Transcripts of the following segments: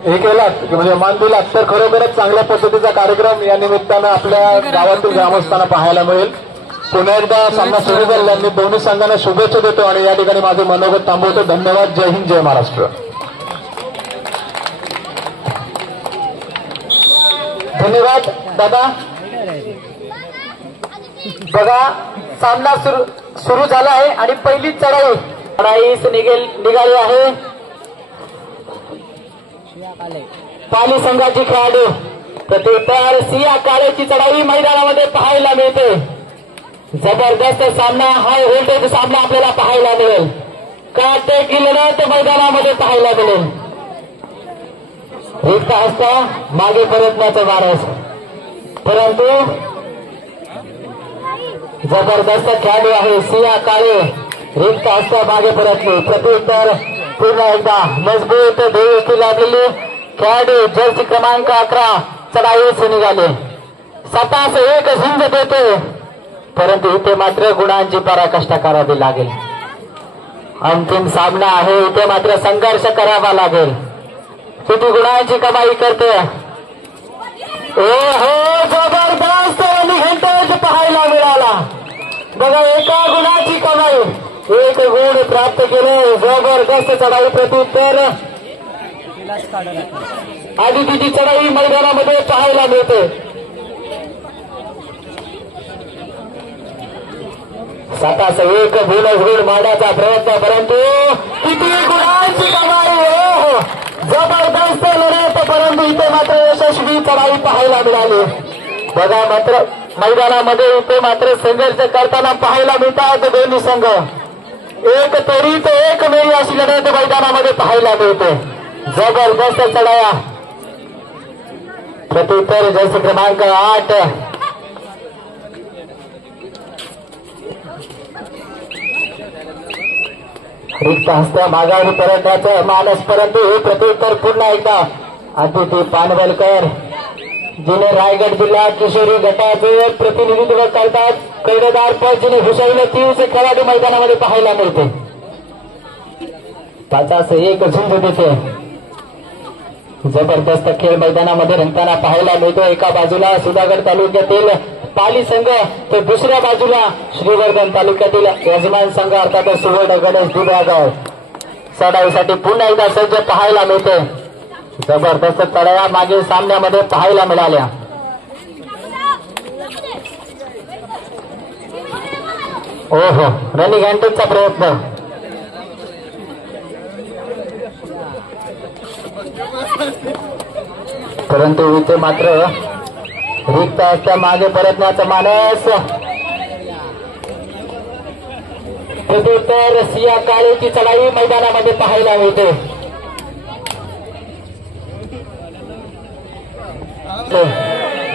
हे केलात म्हणजे मान दिलात तर खरोखरच चांगल्या पद्धतीचा कार्यक्रम या निमित्तानं आपल्या गावातील ग्रामस्थांना पाहायला मिळेल. पुन्हा एकदा सामना सुरू झाला. मी दोन्ही संघांना शुभेच्छा देतो आणि या ठिकाणी माझे मनोगत थांबवतो. धन्यवाद. जय हिंद, जय महाराष्ट्र. धन्यवाद दादा. बघा सामना सुरू झाला आहे आणि पहिली चढाई निघाली आहे. पाली संघाची खेळाडू प्रत्युत्तर सिया काळेची चढाई मैदानामध्ये पाहायला मिळते. जबरदस्त सामना, हाय व्होल्टेज सामना आपल्याला पाहायला मिळेल. काटेकी लढत मैदानामध्ये पाहायला मिळेल. रिक्त हस्ता मागे परतण्याचा वारस, परंतु जबरदस्त खेळाडू आहे सिया काळे. रिक्त हस्ता मागे परतली. प्रत्युत्तर पुन्हा एकदा मजबूत ध्येयकी लागलेली खेळाडू जर्सी क्रमांक 11 चढाईस निघाले. स्वतःच एक झुंज देते, परंतु इथे मात्र गुणांची पराकाष्ठा करावी लागेल. अंतिम सामना आहे, इथे मात्र संघर्ष करावा लागेल. किती गुणांची कमाई करते. हो जबरदस्त व्होल्टेज पाहायला मिळाला. बघा एका गुणाची कमाई, एक गुण प्राप्त केले. जबरदस्त चढाई. प्रत्युत्तर आदितीची चढाई मैदानामध्ये पाहायला मिळते. स्वतःच एक गुण मारण्याचा प्रयत्न, परंतु किती गुणांची कमाई. हो जबरदस्त लढत, परंतु इथे मात्र यशस्वी चढाई पाहायला मिळाली. बघा मात्र मैदानामध्ये इथे मात्र संघर्ष करताना पाहायला मिळतात दोन्ही संघ. एक तरी तर एक मेरी अशी लढत मैदानामध्ये पाहायला मिळते. जबरदस्त चढाया. प्रत्युत्तर जर्सी क्रमांक 8 रिक्त हस्त्या मागावरी परतण्याचं मानस, परंतु हे प्रत्युत्तर पुन्हा एकदा अतिथी पानवलकर जिने रायगड जिल्हा किशोरी गटाचे प्रतिनिधित्व करतात. कर्णधार पद जिने भूषवले 3 खेळाडू मैदानामध्ये पाहायला मिळते. 5-1 झुंज देते. जबरदस्त खेळ मैदानामध्ये रंगताना पाहायला मिळतो. एका बाजूला सुधागड तालुक्यातील पाली संघ तर दुसऱ्या बाजूला श्रीवर्धन तालुक्यातील यजमान संघ अर्थात सुवर्ण गणेश दुधागाव चढाईसाठी पुन्हा एकदा सज्ज पाहायला मिळते. जबरदस्त चढाया मागील सामन्यामध्ये पाहायला मिळाल्या. ओहो रनिंग हँडचा प्रयत्न, परंतु इथे मात्र रिक्त हस्त्या मागे परतण्याचा मानस. प्रत्युत्तर सिया काळेची चढाई मैदानामध्ये पाहायला मिळते.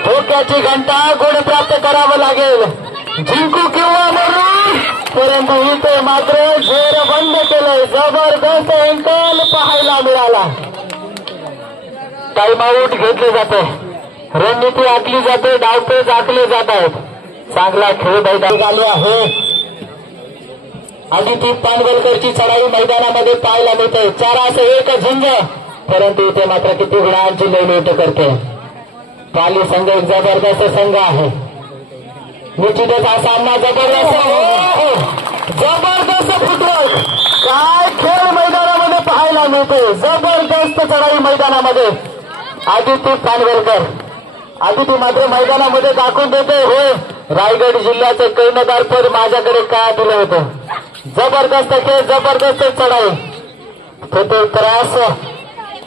धोक्याची घंटा गुण प्राप्त करावं लागेल. जिंकू किंवा मरू, परंतु इथे मात्र झेर बंद केलंय. जबरदस्त अंकल पाहायला मिळाला. टाइम आउट घेतले जाते, रणनीती आखली जाते, डावपेच आखले जात आहेत. चांगला खेळ मैदान आले आहे. आदिती पानवलकरची चढाई मैदानामध्ये पाहायला मिळते. 4-1 झुंज, परंतु इथे मात्र किती गुणांची लयलूट करते. पाली संघ एक जबरदस्त संघ आहे. निश्चितच हा सामना जबरदस्त फुटबॉल काय खेळ मैदानामध्ये पाहायला मिळते. जबरदस्त चढाई मैदानामध्ये. आदिती पानवलकर, आदिती मात्र मैदानामध्ये दाखवून देते, होय रायगड जिल्ह्याचे कर्णधार पद माझ्याकडे काय दिलं होतं. जबरदस्त खेळ, जबरदस्त चढाई. तिथे त्रास,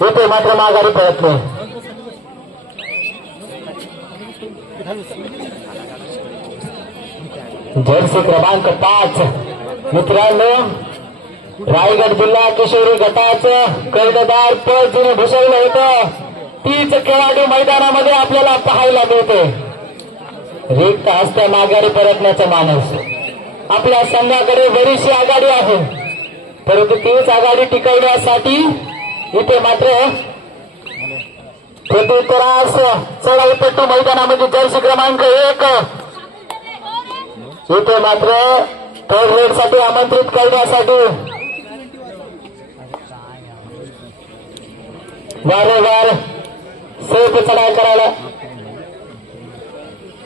इथे मात्र माघारी प्रयत्न. जर्सी क्रमांक 5 मित्रांनो, रायगड जिल्हा किशोरी गटाचं कर्णधार पद जिने भूषवलं होतं, तीच खेळाडू मैदानामध्ये आपल्याला पाहायला मिळते. रिक्त हस्त्या माघारी परतण्याचा मानस. आपल्या संघाकडे बरीचशी आघाडी आहे, परंतु तीच आघाडी टिकवण्यासाठी इथे मात्र प्रत्युत्तरास चढाईपट्टू मैदानामध्ये जर्सी क्रमांक 1 इथे मात्र थर्ड रेडसाठी आमंत्रित करण्यासाठी वारंवार सेफ चढाई करायला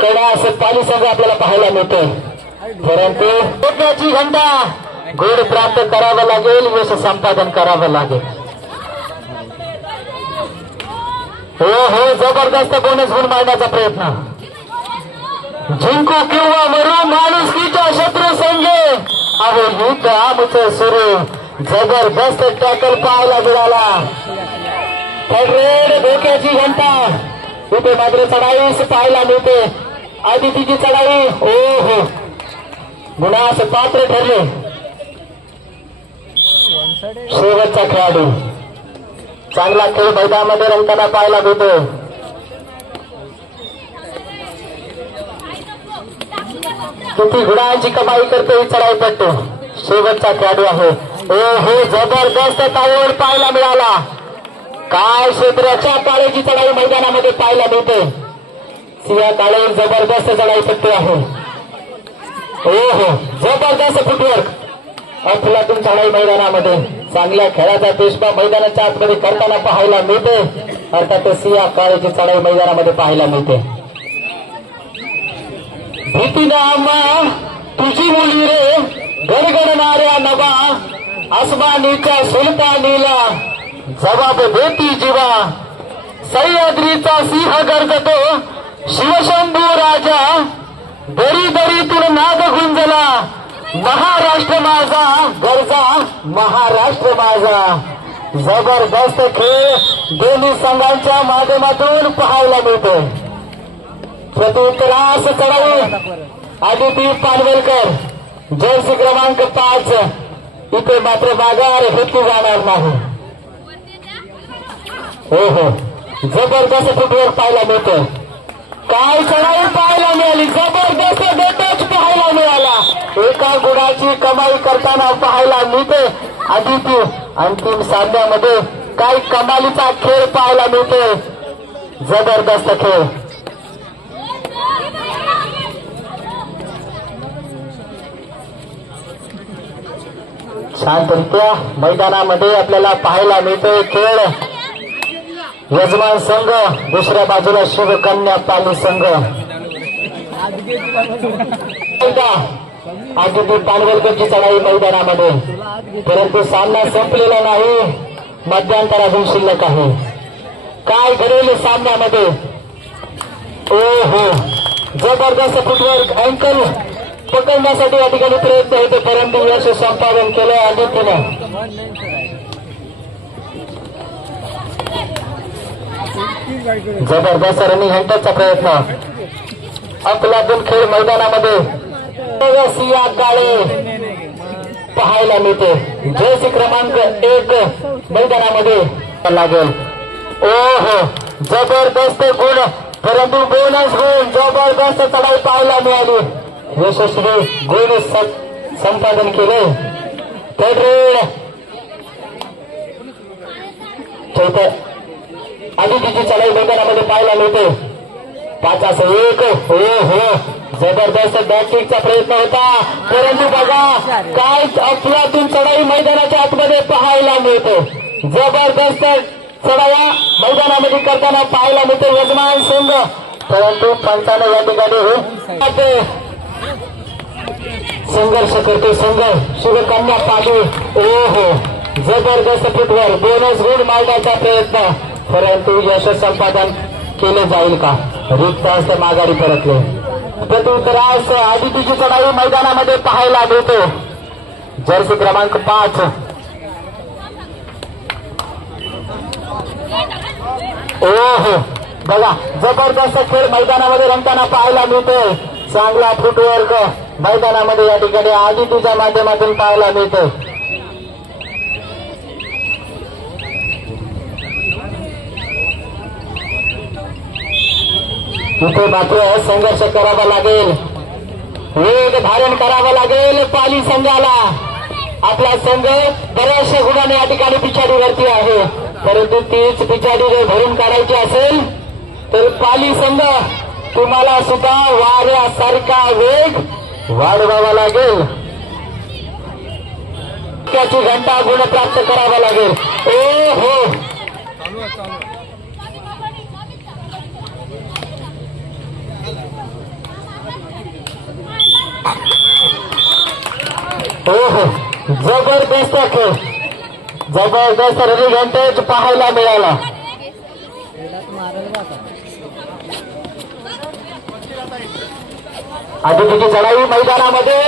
कडा असं पाली संघ आपल्याला पाहायला मिळतोय. परंतु टोक्याची घंटा गोड प्राप्त करावं लागेल, यश संपादन करावं लागेल. हो जबरदस्त बोनस गुण मारण्याचा प्रयत्न. जिंकू किंवा मरू माणुसकीच्या शत्रू संघे अहो युद्ध आमचं सुरू. जबरदस्त टॅकल पाहायला मिळाला. थर्ड डोक्याची घंटा इथे मात्र चढाईस पाहायला मिळते. आदितीची चढाई हो गुणास पात्र ठरले. शेवटचा खेळाडू चांगला खेळ मैदानामध्ये रंगताना पाहायला मिळतो. किती गुणांची कमाई करते ही चढाई पट्टू. शेवटचा खेळाडू आहे. हो जबरदस्त तावड पाहायला मिळाला. काय क्षेत्राच्या पाळीची चढाई मैदानामध्ये पाहायला मिळते. सिया काळे जबरदस्त चढाई पट्टू आहे. हो जबरदस्त फुटवर्क अफलातून चढाई मैदानामध्ये. चांगल्या खेळाचा देशभा मैदानाच्या आतमध्ये करताना पाहायला मिळते. अर्थात सिया काळेची चढाई मैदानामध्ये पाहायला मिळते. भीतीनं आम्हा तुझी मुली रे गडगडणाऱ्या नभा आसमानीच्या सुलतानीला जबाब देती जीवा. सह्याद्रीचा सिंह गरजतो शिवशंभू राजा. दरी दरीतून नाद गुंजला महाराष्ट्र माझा गरजा महाराष्ट्र माझा. जबरदस्त खेळ दोन्ही संघांच्या माध्यमातून पाहायला मिळतो. प्रत्युत्तरास चढाई आदिती पानवेलकर जर्सी क्रमांक 5 इथे मात्र माघार घेतली जाणार नाही. हो जबरदस्त फुटवर पाहायला मिळतो. काय चढाई पाहायला मिळाली. जबरदस्त डेटच पाहायला मिळाला. एका गुणाची कमाई करताना पाहायला मिळते. आदिती अंतिम सामन्यामध्ये काही कमालीचा खेळ पाहायला मिळतो. जबरदस्त खेळ. शांतरित्या मैदानामध्ये आपल्याला पाहायला मिळतोय खेळ. यजमान संघ दुसऱ्या बाजूला शिवकन्या पाली संघ. आदिती पानवेलकरची चढाई मैदानामध्ये. परंतु सामना संपलेला नाही. मध्यांतर अजून शिल्लक आहे. काय घडेल सामन्यामध्ये. हो जबरदस्त फुटवर्क अँकल पकडण्यासाठी या ठिकाणी प्रयत्न होते. परंतु यश संपादन केलं आदितीनं. जबरदस्त रनिंग हंटरचा प्रयत्न. अफलातून खेळ मैदानामध्ये सिया काळे पाहायला मिळते. जर्सी क्रमांक 1 मैदानामध्ये लागेल. हो जबरदस्त गुण परंतु बोनस गुण. जबरदस्त चढाई पाहायला मिळाली. यशस्वी गुण संपादन केले. आदितीची चढाई मैदानामध्ये पाहायला मिळते. 5-1 हो जबरदस्त बॅटिंगचा प्रयत्न होता. परंतु बघा काय अफलातून चढाई मैदानाच्या आतमध्ये पाहायला मिळते. जबरदस्त चढाया मैदानामध्ये करताना पाहायला मिळते यजमान संघ. परंतु पंचाने या ठिकाणी संघर्ष करते संघ शिवकन्या पाली. हो जबरदस्त फुटवर बोनस गुण मारण्याचा प्रयत्न. परंतु यश संपादन केले जाईल का. रिक्त हस्ते माघारी परतले. प्रत्युत्तरास आदितीची चढाई मैदानामध्ये पाहायला मिळतो. जर्सी क्रमांक 5 हो बघा जबरदस्त खेळ मैदानामध्ये रंगताना पाहायला मिळतोय. चांगला फुटवर्क मैदानामध्ये या ठिकाणी आदितीच्या माध्यमातून पाहायला मिळतो. इथे मात्र संघर्ष करावा लागेल. वेग धारण करावा लागेल पाली संघाला. आपला संघ बऱ्याचशा गुणाने या ठिकाणी पिछाडीवरती आहे. परंतु तीच पिछाडी भरून काढायची असेल तर पाली संघ तुम्हाला सुद्धा वाऱ्यासारखा वेग वाढवावा लागेल. त्याची घंटा गुण प्राप्त करावा लागेल. हो हो जबरदस्त खेळ, जबरदस्त रनिंग घंटेज पाहायला मिळाला. आधीची चढाई मैदानामध्ये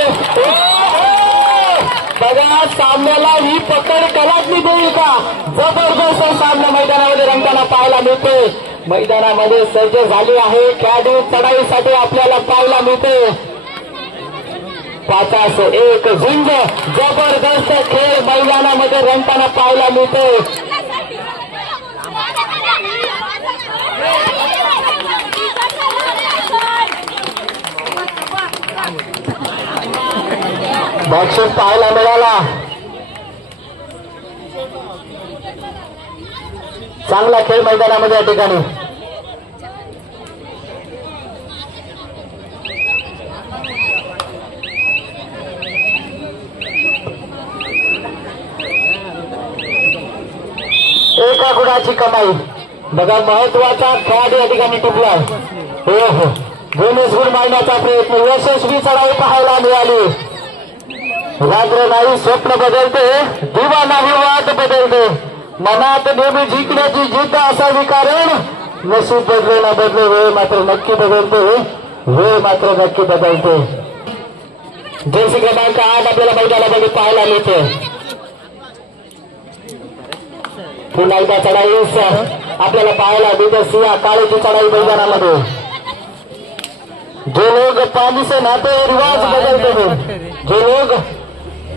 बघा, सामन्याला ही पकड कलाटणी देईल का? जबरदस्त सामना मैदानामध्ये रंगताना पाहायला मिळते. मैदानामध्ये सज्ज झाली आहे खेळाडू चढाईसाठी आपल्याला पाहायला मिळते. 5-1 झुंज, जबरदस्त खेळ मैदानामध्ये रंगताना पाहायला मिळते. बक्षीस पाहायला मिळाला. चांगला खेळ मैदानामध्ये या ठिकाणी. एका गुणाची कमाई. बघा, महत्वाचा खेळाडू या ठिकाणी टिपला. हो बोनस गुण मारण्याचा प्रयत्न, यशस्वी चढाई पाहायला मिळाली. रात्र नाही स्वप्न बदलते, दिवा नाही वाट बदलते. मनात नेहमी जिंकण्याची जिद्द असावी, कारण नशीब बदले ना बदले, वेळ मात्र नक्की बदलते, वेळ मात्र नक्की बदलते. जर्सी क्रमांक 8 आपल्याला मैदानामध्ये पाहायला मिळते. पुन्हा एकदा चढाई आपल्याला पाहायला मिळते. सिंह काळेची चढाई मैदानामध्ये. जो लोग पानी से नाते रिवाज बदलते हैं, जो लोग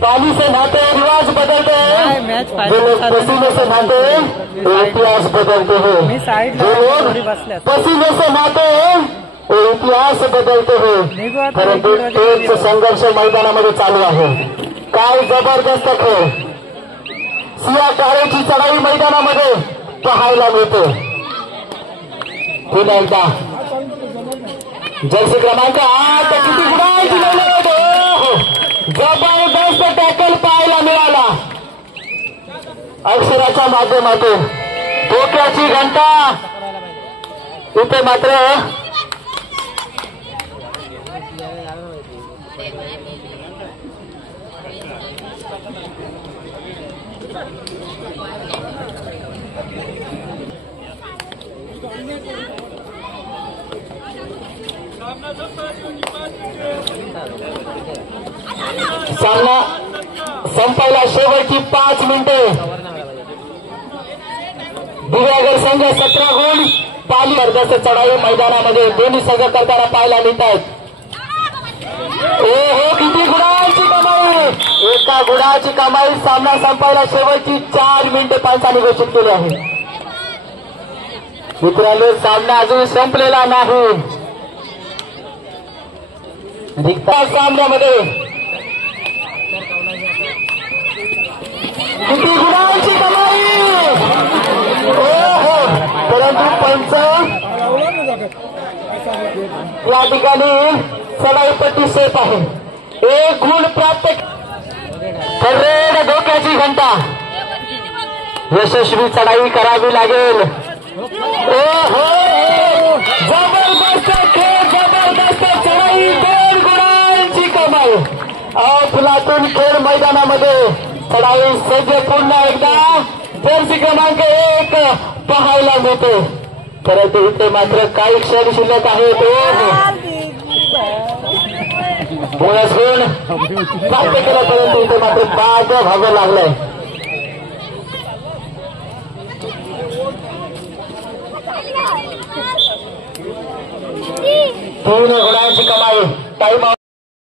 पानी से नाते रिवाज बदलते हैं, जो लोग पसीने से नाते वो इतिहास बदलते हैं. जो लोग पसीने से नाते वो इतिहास बदलते हैं. परंतु तोच संघर्ष मैदानामध्ये चालू आहे. काय जबरदस्त खेळ. सिंह काळेची चढाई मैदानामध्ये पाहायला मिळते. पुन्हा एकदा जर्सी क्रमांक 8 किती गुणांची जबरदस्त टॅकल पाहायला मिळाला. अक्षराच्या माध्यमातून डोक्याची घंटा. इथे मात्र सामना संपायला शेवटची 5 मिनिटे. दिव्यागर संघ 17 गुण, पाली जबरदस्त चढाई मैदानामध्ये दोन्ही संघ करताना पाहायला मिळत आहेत. हो किती गुणांची कमाई. एका गुणाची कमाई. सामना संपायला शेवटची 4 मिनिटे पंचांनी घोषित केली आहे. मित्रांनो, सामना अजून संपलेला नाही. रिक्ता सामन्यामध्ये किती गुणांची कमाई. हो परंतु पंच या ठिकाणी चढाईपट्टी सेफ आहे. 1 गुण प्राप्त. रेड डोक्याची घंटा. यशस्वी चढाई करावी लागेल. जबरदस्त खेळ, जबरदस्त चढाई, 2 गुणांची कमाई. अफलातून खेळ मैदानामध्ये. चढाई सज्ज. पुन्हा एकदा जर्सी क्रमांक 1 पाहायला मिळते. परंतु इथे मात्र काही क्षण शिल्लक आहेत. बोनस गुण प्राप्त केला, परंतु इथे मात्र बाद व्हावं लागलंय. 3 गुणांची कमाई. टाइम